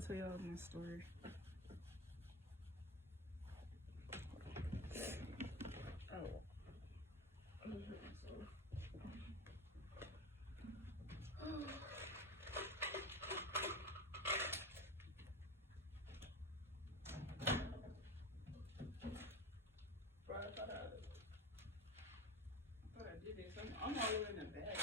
to tell y'all my story. I'm all the way in the back.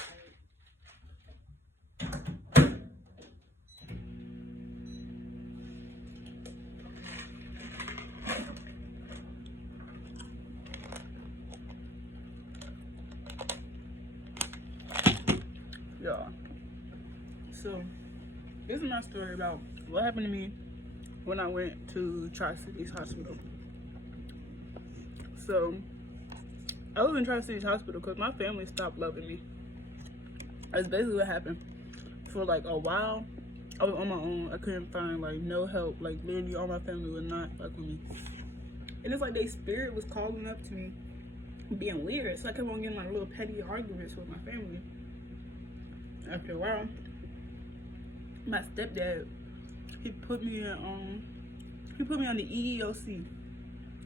Y'all. So, this is my story about what happened to me when I went to TriCities Hospital. So, I was in TriCities Hospital because my family stopped loving me. That's basically what happened. For like a while, I was on my own. I couldn't find like no help. Like literally all my family would not fuck with me. And it's like their spirit was calling up to me, being weird. So I kept on getting like little petty arguments with my family. After a while, my stepdad, he put me on the EEOC.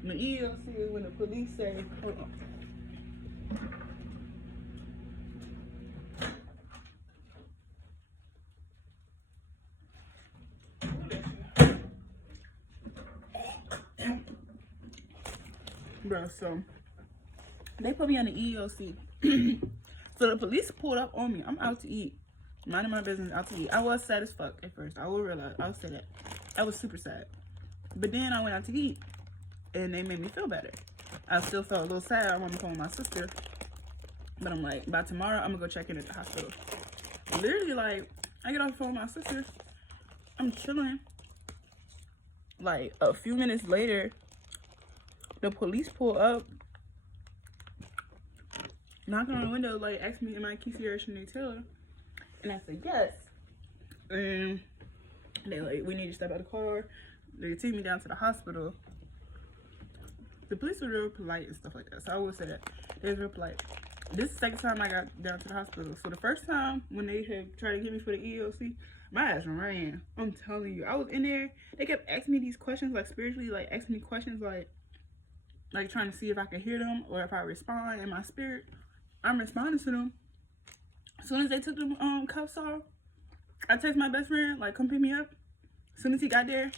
And the EEOC is when the police say, hold on. Bro, so they put me on the EEOC. So the police pulled up on me. I'm out to eat. Minding my business, out to eat. I was sad as fuck at first. I will realize. I'll say that. I was super sad. But then I went out to eat. And they made me feel better. I still felt a little sad. I wanted to call my sister. But I'm like, by tomorrow, I'm going to go check in at the hospital. Literally, like, I get off the phone with my sister. I'm chilling. Like, a few minutes later, the police pull up. Knocking on the window, like, asked me, am I Kesey Shanae Taylor? And I said, yes. And they're like, we need you to step out of the car. They take me down to the hospital. The police were real polite and stuff like that. So I would say that. They was real polite. This is the second time I got down to the hospital. So the first time when they had tried to get me for the EOC, my ass ran. I'm telling you. I was in there. They kept asking me these questions, like spiritually, like asking me questions like trying to see if I could hear them or if I respond in my spirit. I'm responding to them. As soon as they took the cuffs off, I texted my best friend, like, come pick me up. As soon as he got there,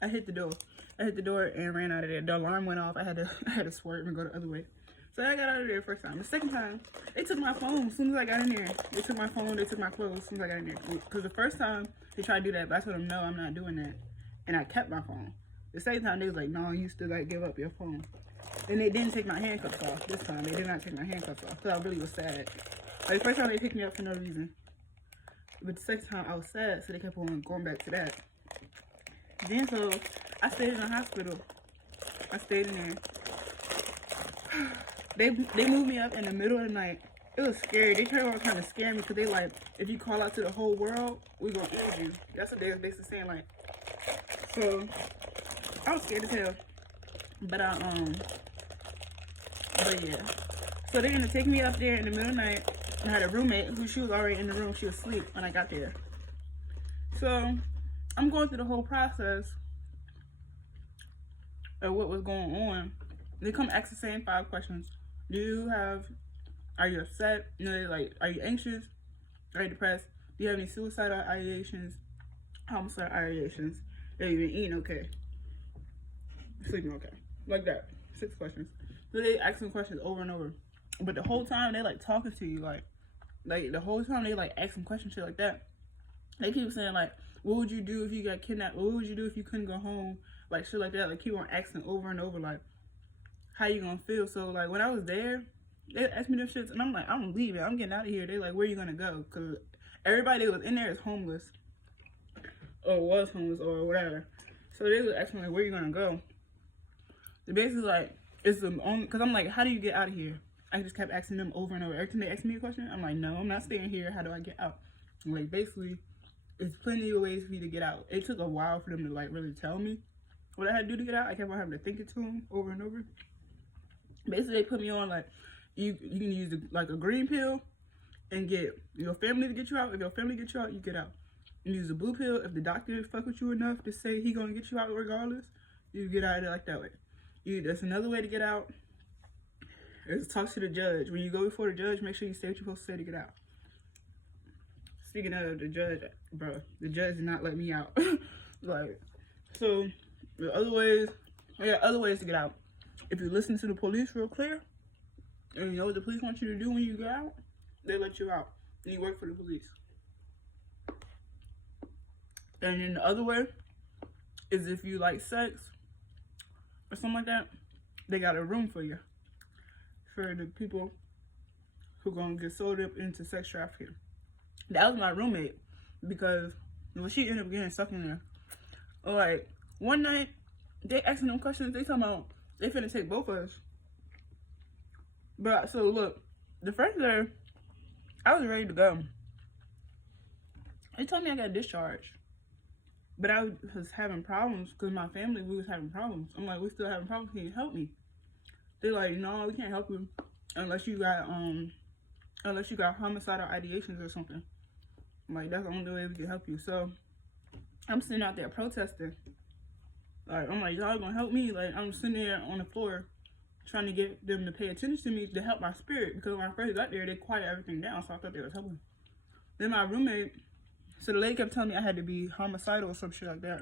I hit the door. I hit the door and ran out of there. The alarm went off. I had to swerve and go the other way. So I got out of there the first time. The second time, they took my phone as soon as I got in there. They took my phone, they took my clothes as soon as I got in there. Because the first time, they tried to do that, but I told them, no, I'm not doing that. And I kept my phone. The second time, they was like, no, you still got to give up your phone. And they didn't take my handcuffs off this time. They did not take my handcuffs off. Because I really was sad. Like, the first time, they picked me up for no reason. But the second time, I was sad, so they kept on going back to that. Then, so, I stayed in the hospital. I stayed in there. They moved me up in the middle of the night. It was scary. They tried to scare me because they like, if you call out to the whole world, we're going to end you. That's what they was basically saying, like. So, I was scared as hell. But yeah. So they're going to take me up there in the middle of the night. I had a roommate who she was already in the room. She was asleep when I got there. So, I'm going through the whole process of what was going on. They come ask the same 5 questions. Are you upset? You know, they're like, are you anxious? Are you depressed? Do you have any suicidal ideations? Homicidal ideations? Are you even eating okay? Sleeping okay? Like that. 6 questions. So they ask them questions over and over. But the whole time they like talking to you, like the whole time they like asking questions shit like that. They keep saying like, what would you do if you got kidnapped? What would you do if you couldn't go home? Like shit like that. Like keep on asking over and over like, how you gonna feel? So like when I was there, they asked me them shits and I'm like, I'm leaving. I'm getting out of here. They like, where you gonna go? Cause everybody that was in there is homeless. Or was homeless or whatever. So they was asking me like, where you gonna go? They basically like, it's the only, cause I'm like, how do you get out of here? I just kept asking them over and over. Every time they asked me a question, I'm like, no, I'm not staying here. How do I get out? And like basically, there's plenty of ways for you to get out. It took a while for them to like really tell me what I had to do to get out. I kept on having to think it to them over and over. Basically, they put me on like, you can use like a green pill and get your family to get you out. If your family gets you out, you get out. use a blue pill. If the doctor fuck with you enough to say he gonna get you out regardless, you get out of there like that way. That's another way to get out, is talk to the judge. When you go before the judge, make sure you say what you're supposed to say to get out. Speaking of the judge, bro, the judge did not let me out. Like, so the other ways, other ways to get out. If you listen to the police real clear, and you know what the police want you to do when you get out, they let you out. And you work for the police. And then the other way is if you like sex or something like that, they got a room for you. For the people who gonna get sold up into sex trafficking. That was my roommate, because when she ended up getting stuck in there, like, one night, they asking them questions, they talking about they finna take both of us. But, so look, the first day, I was ready to go. They told me I got discharged. But I was having problems, because my family, we was having problems. I'm like, we still having problems, can you help me? They're like, no, we can't help you unless you got homicidal ideations or something. I'm like, that's the only way we can help you. So I'm sitting out there protesting. Like, I'm like, y'all gonna help me? Like, I'm sitting there on the floor trying to get them to pay attention to me to help my spirit, because when I first got there, they quiet everything down, so I thought they was helping. Then my roommate, so the lady kept telling me I had to be homicidal or some shit like that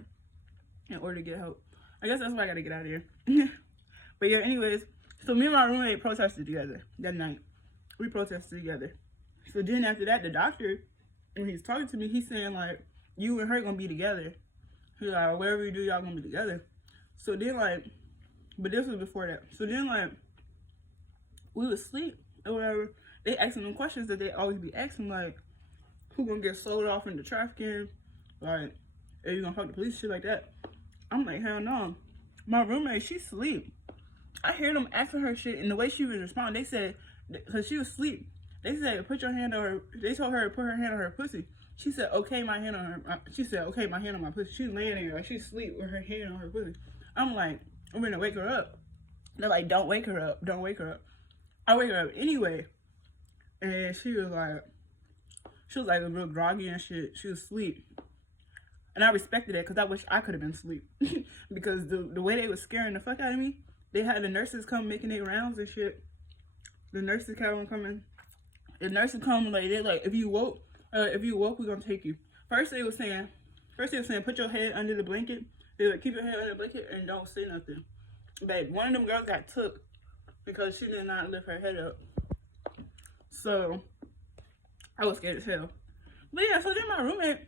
in order to get help. I guess that's why I gotta get out of here. But yeah, anyways, so me and my roommate protested together that night. We protested together. So then after that, the doctor, when he's talking to me, he's saying like, you and her gonna be together. He's like, wherever you do, y'all gonna be together. So then like, but this was before that. So then like, we would sleep or whatever. They asking them questions that they always be asking, like, who gonna get sold off into trafficking? Like, are you gonna fuck the police, shit like that? I'm like, hell no. My roommate, she sleep. I hear them asking her shit, and the way she was responding, they said, because she was asleep, they said, put your hand on her, they told her to put her hand on her pussy. She said, okay, my hand on her, she said, okay, my hand on my pussy. She's laying there, like, she's asleep with her hand on her pussy. I'm like, I'm gonna wake her up. They're like, don't wake her up, don't wake her up. I wake her up anyway, and she was like a real groggy and shit. She was asleep. And I respected that, because I wish I could have been asleep. Because the way they was scaring the fuck out of me, they had the nurses come making their rounds and shit. The nurses kept on coming. The nurses come, like, they're like, if you woke, we're gonna take you. First they were saying, put your head under the blanket. They like, keep your head under the blanket and don't say nothing. But one of them girls got took because she did not lift her head up. So I was scared as hell. But yeah, so then my roommate,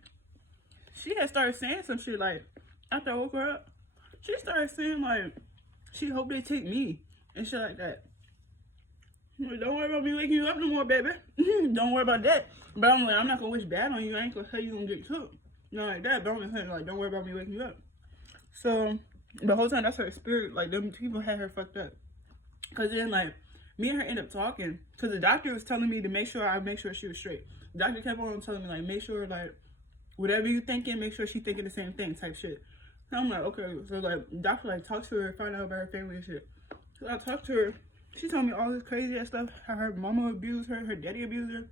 she had started saying some shit, like, after I woke her up, she started saying, like, she hope they take me and shit like that. Like, don't worry about me waking you up no more, baby. Don't worry about that. But I'm like, I'm not gonna wish bad on you. I ain't gonna tell you gonna get took. Not like that. But I'm just saying, like, don't worry about me waking you up. So the whole time, that's her spirit. Like, them people had her fucked up. Cause then, like, me and her ended up talking. Cause the doctor was telling me to make sure she was straight. The doctor kept on telling me, like, make sure, like, whatever you thinking, make sure she thinking the same thing, type shit. And I'm like, okay. So, like, the doctor, like, talked to her, find out about her family and shit. So I talked to her. She told me all this crazy ass stuff. How her mama abused her, her daddy abused her.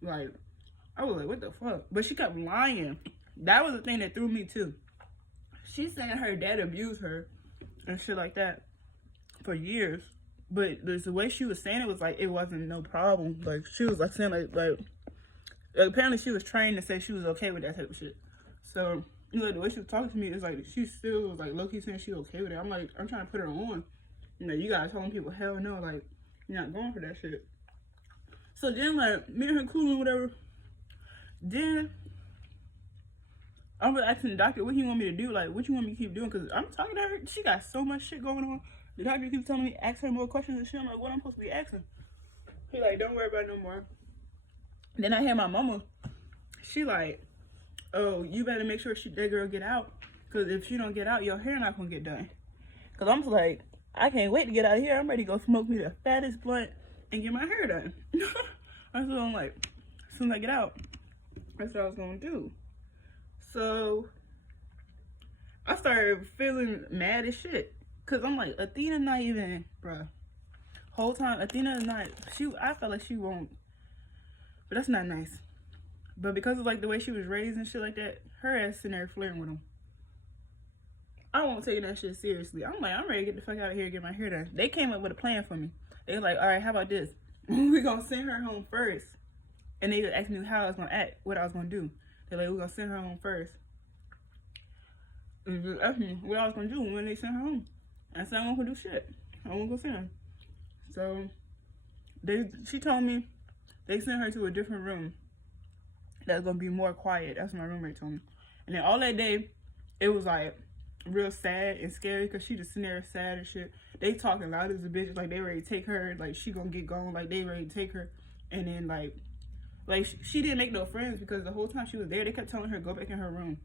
Like, I was like, what the fuck? But she kept lying. That was the thing that threw me too. She said her dad abused her and shit like that for years. But the way she was saying it was like, it wasn't no problem. Like, she was like saying like apparently she was trained to say she was okay with that type of shit. So, you know, the way she was talking to me, it's like, she still was like low-key saying she okay with it. I'm like, I'm trying to put her on. You know, you guys telling people, hell no, like, you're not going for that shit. So then, like, me and her cool and whatever. Then, I was asking the doctor, what he want me to do? Like, what you want me to keep doing? Because I'm talking to her. She got so much shit going on. The doctor keeps telling me, ask her more questions and shit. I'm like, what I'm supposed to be asking? He like, don't worry about it no more. Then I hear my mama. She like, oh, you better make sure that girl get out. Because if she don't get out, your hair not going to get done. Because I'm just like, I can't wait to get out of here. I'm ready to go smoke me the fattest blunt and get my hair done. That's what I'm like, as soon as I get out, that's what I was going to do. So I started feeling mad as shit. Because I'm like, Athena not even, bruh. Whole time, Athena is not, I felt like she won't. But that's not nice. But because of like the way she was raised and shit like that, her ass sitting there flirting with him. I won't take that shit seriously. I'm like, I'm ready to get the fuck out of here and get my hair done. They came up with a plan for me. They was like, all right, how about this? We gonna send her home first. And they asked me how I was gonna act, what I was gonna do. They're like, we're gonna send her home first. And just asked me what I was gonna do when they sent her home. I said, I won't go do shit. I won't go send her. So she told me they sent her to a different room that's gonna be more quiet. That's what my roommate told me. And then all that day, it was like real sad and scary because she just sitting there sad and shit. They talking loud as a bitch, like they ready to take her, like she gonna get gone, like they ready to take her. And then like she didn't make no friends because the whole time she was there, they kept telling her go back in her room.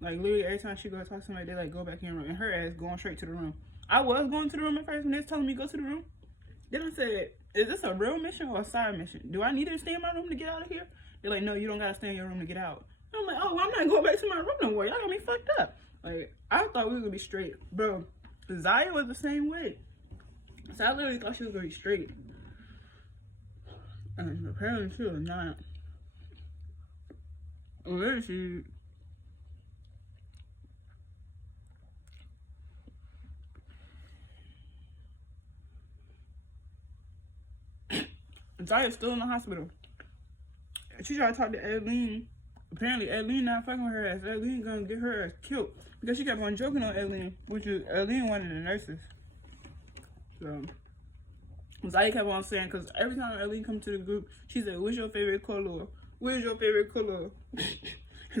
Like literally every time she go to talk to somebody, they like go back in her room, and her ass going straight to the room. I was going to the room at first when they was telling me go to the room. Then I said, is this a real mission or a side mission? Do I need to stay in my room to get out of here? They're like, no, you don't gotta stay in your room to get out. And I'm like, oh, well, I'm not going back to my room no more. Y'all got me fucked up. Like, I thought we was gonna be straight. Bro, Zaya was the same way. So I literally thought she was gonna be straight. And apparently she was not. Where is she? Zaya's still in the hospital. She tried to talk to Adeline. Apparently, Adeline not fucking with her ass. Adeline gonna get her ass killed because she kept on joking on Adeline, which is Adeline one of the nurses. So Zaya kept on saying, because every time Adeline come to the group, she said, "What's your favorite color? Where's your favorite color?"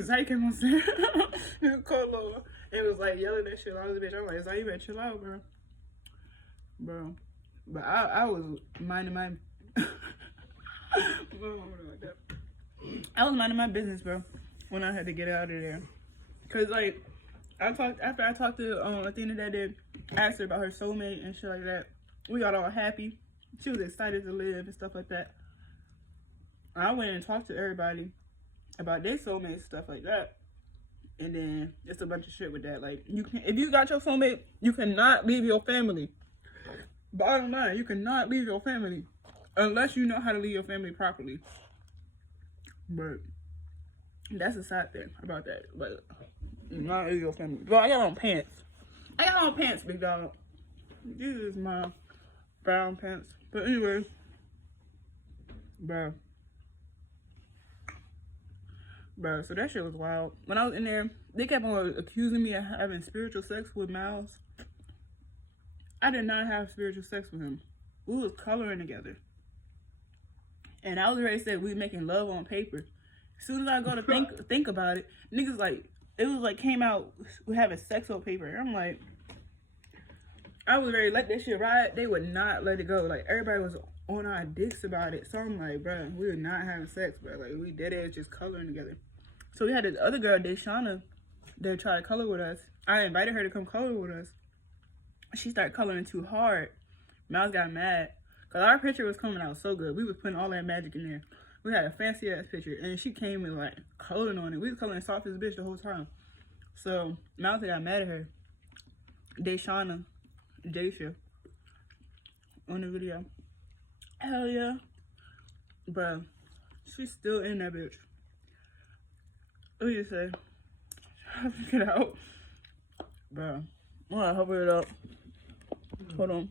Zaya kept on saying, "Color." And was like yelling that shit. I was a bitch. I'm like, Zaya, you better chill out, bro. But I was minding my. I was minding my business, bro, when I had to get out of there. Cause like after I talked to ATHENA that day, I asked her about her soulmate and shit like that. We got all happy. She was excited to live and stuff like that. I went and talked to everybody about their soulmate stuff like that. And then it's a bunch of shit with that. Like if you got your soulmate, you cannot leave your family. Bottom line, you cannot leave your family unless you know how to leave your family properly. But that's a side thing about that. But not leave your family. Bro, I got on pants. I got on pants, big dog. This is my brown pants. But anyway, bro, so that shit was wild. When I was in there, they kept on accusing me of having spiritual sex with Miles. I did not have spiritual sex with him. We was coloring together. And I was ready to say we making love on paper. As soon as I go to think about it, niggas like, it was like came out, we having sex on paper. I'm like, I was ready to let that shit ride. They would not let it go. Like everybody was on our dicks about it. So I'm like, bro, we were not having sex, bro. Like we dead ass just coloring together. So we had this other girl, DAYSHAUNA, that tried to color with us. I invited her to come color with us. She started coloring too hard. Miles got mad. Cause our picture was coming out so good. We was putting all that magic in there. We had a fancy ass picture, and she came and like coloring on it. We was coloring soft as a bitch the whole time. So Miles got mad at her. DAYSHAUNA, Daysha, on the video. Hell yeah, bro. She's still in that bitch. What do you say? Get out, bro. I'm gonna help her it up. Hold on.